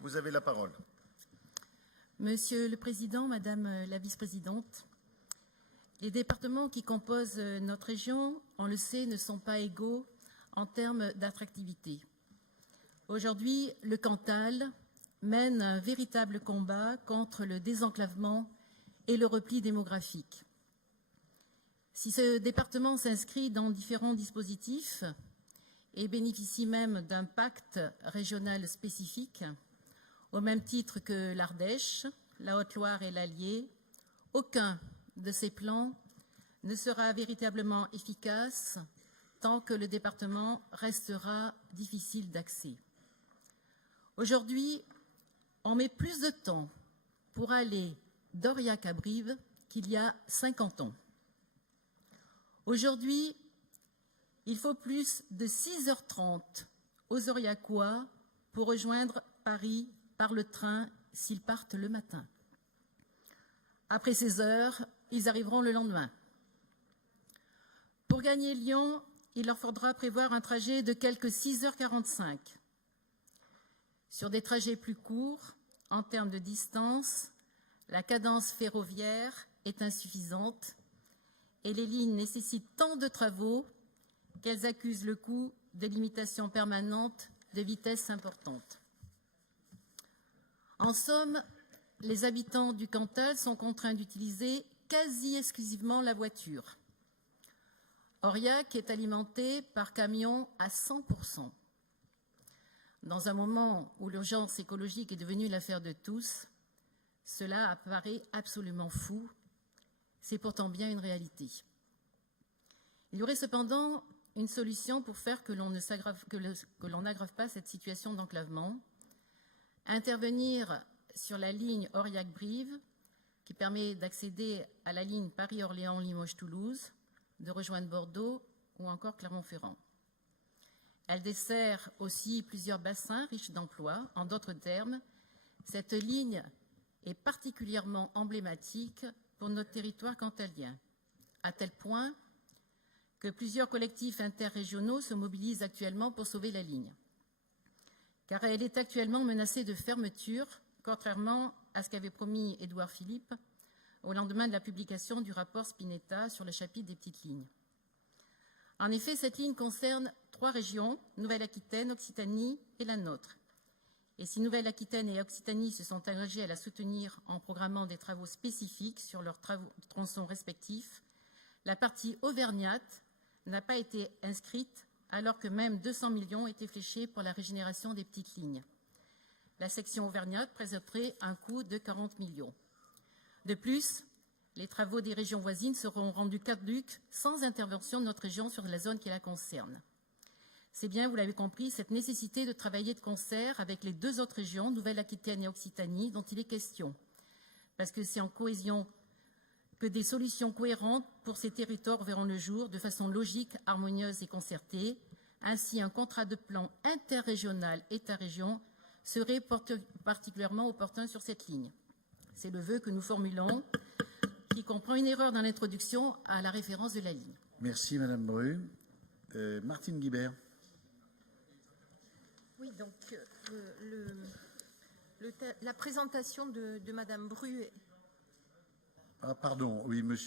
Vous avez la parole. Monsieur le Président, Madame la Vice-présidente, les départements qui composent notre région, on le sait, ne sont pas égaux en termes d'attractivité. Aujourd'hui, le Cantal mène un véritable combat contre le désenclavement et le repli démographique. Si ce département s'inscrit dans différents dispositifs et bénéficie même d'un pacte régional spécifique, au même titre que l'Ardèche, la Haute-Loire et l'Allier, aucun de ces plans ne sera véritablement efficace tant que le département restera difficile d'accès. Aujourd'hui, on met plus de temps pour aller d'Aurillac à Brive qu'il y a 50 ans. Aujourd'hui, il faut plus de 6h30 aux Aurillacois pour rejoindre Paris par le train s'ils partent le matin. Après 16 heures, ils arriveront le lendemain. Pour gagner Lyon, il leur faudra prévoir un trajet de quelques 6h45. Sur des trajets plus courts, en termes de distance, la cadence ferroviaire est insuffisante et les lignes nécessitent tant de travaux qu'elles accusent le coup de limitations permanentes de vitesse importantes. En somme, les habitants du Cantal sont contraints d'utiliser quasi exclusivement la voiture. Aurillac est alimenté par camion à 100%. Dans un moment où l'urgence écologique est devenue l'affaire de tous, cela apparaît absolument fou. C'est pourtant bien une réalité. Il y aurait cependant une solution pour faire que l'on n'aggrave pas cette situation d'enclavement. Intervenir sur la ligne Aurillac-Brive, qui permet d'accéder à la ligne Paris-Orléans-Limoges-Toulouse, de rejoindre Bordeaux ou encore Clermont-Ferrand. Elle dessert aussi plusieurs bassins riches d'emplois. En d'autres termes, cette ligne est particulièrement emblématique pour notre territoire cantalien, à tel point que plusieurs collectifs interrégionaux se mobilisent actuellement pour sauver la ligne. Car elle est actuellement menacée de fermeture, contrairement à ce qu'avait promis Édouard Philippe au lendemain de la publication du rapport Spinetta sur le chapitre des petites lignes. En effet, cette ligne concerne 3 régions, Nouvelle-Aquitaine, Occitanie et la nôtre. Et si Nouvelle-Aquitaine et Occitanie se sont engagées à la soutenir en programmant des travaux spécifiques sur leurs tronçons respectifs, la partie auvergnate n'a pas été inscrite alors que même 200 millions étaient fléchés pour la régénération des petites lignes. La section auvergnate présenterait un coût de 40 millions. De plus, les travaux des régions voisines seront rendus caducs sans intervention de notre région sur la zone qui la concerne. C'est bien, vous l'avez compris, cette nécessité de travailler de concert avec les 2 autres régions, Nouvelle-Aquitaine et Occitanie, dont il est question. Parce que c'est en cohésion que des solutions cohérentes pour ces territoires verront le jour de façon logique, harmonieuse et concertée. Ainsi, un contrat de plan interrégional État-région serait particulièrement opportun sur cette ligne. C'est le vœu que nous formulons, qui comprend une erreur dans l'introduction à la référence de la ligne. Merci Madame Bru. Martine Guibert. Oui, donc la présentation de Madame Bru. Ah pardon, oui, monsieur.